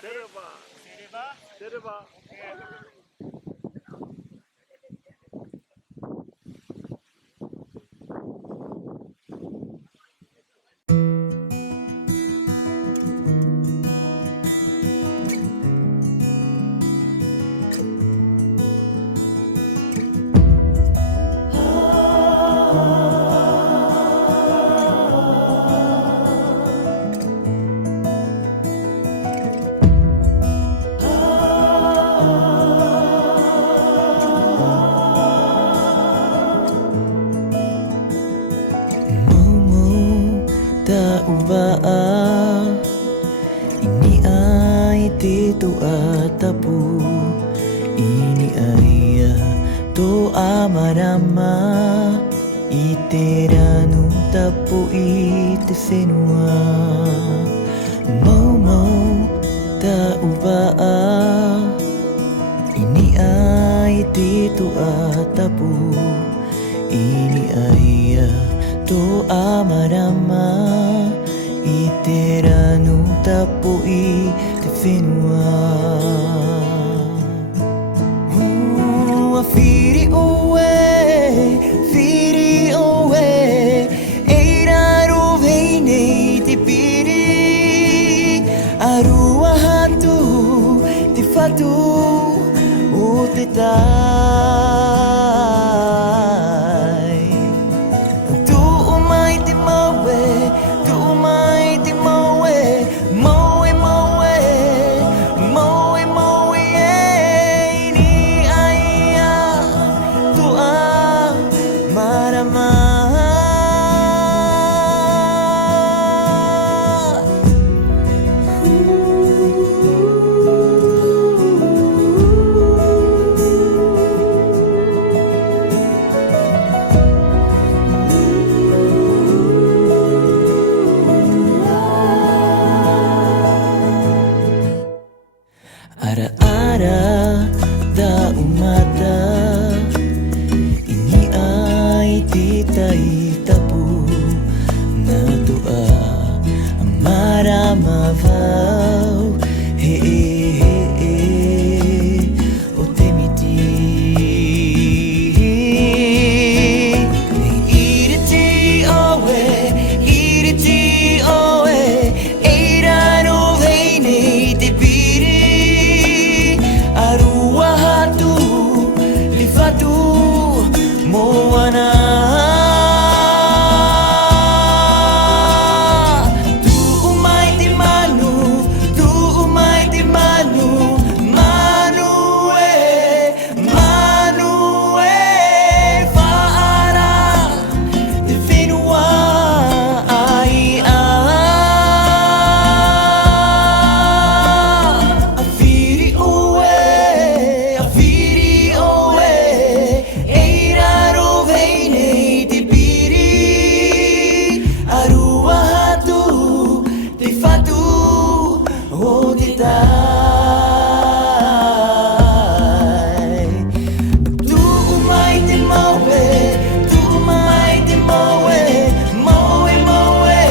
Silver. Silver? Silver. Okay. Mau tahu ba ini ay dito at tapu. Ini ay to amarama iteranu tapu ite senua. Mau tahu ba ini ay dito at tapu. Ini ay to amarama iteranu tapu ite senua. Firi oe, eiraro veinei te piri, arua hatu, te fatu, o te tai. Tu umai te maue, tu umai te maue, maue maue, maue maue, ni aia, tu a marama. Ara-ara da umata ini ay titay tapu na tua maramavaw he o temiti iriti oe eirano veinei te piri arua hatu lifatu moana. Tu umai te manu, tu umai te manu, manu e whaara te whenua ai a. A whiri oe, eiraro veinei te piri, arua hatu, te whatu o te tai. Tu umai te maue, tu umai te maue, maue maue,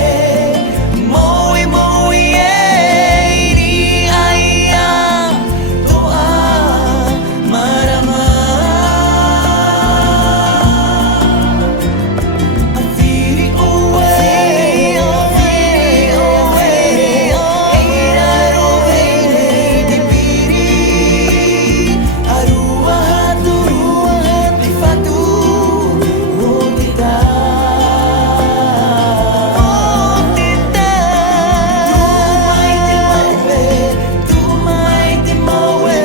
maue maue, ni aia, toa marama. A whiri oe, eiraro veinei te piri, arua hatu, te whatu o te tai. Tu umai te maue,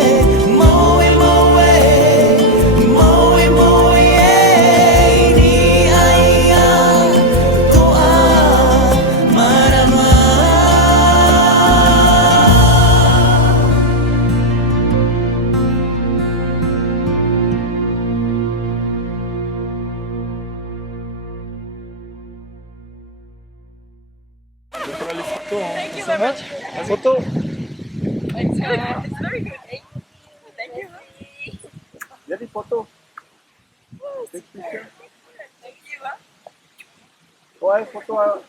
maue maue, maue maue, ni aia, toa marama. Thank you very much. Photo. It's good. It's very good. Thank you. Jadi photo. Take picture. Thank you. Oh, I photo.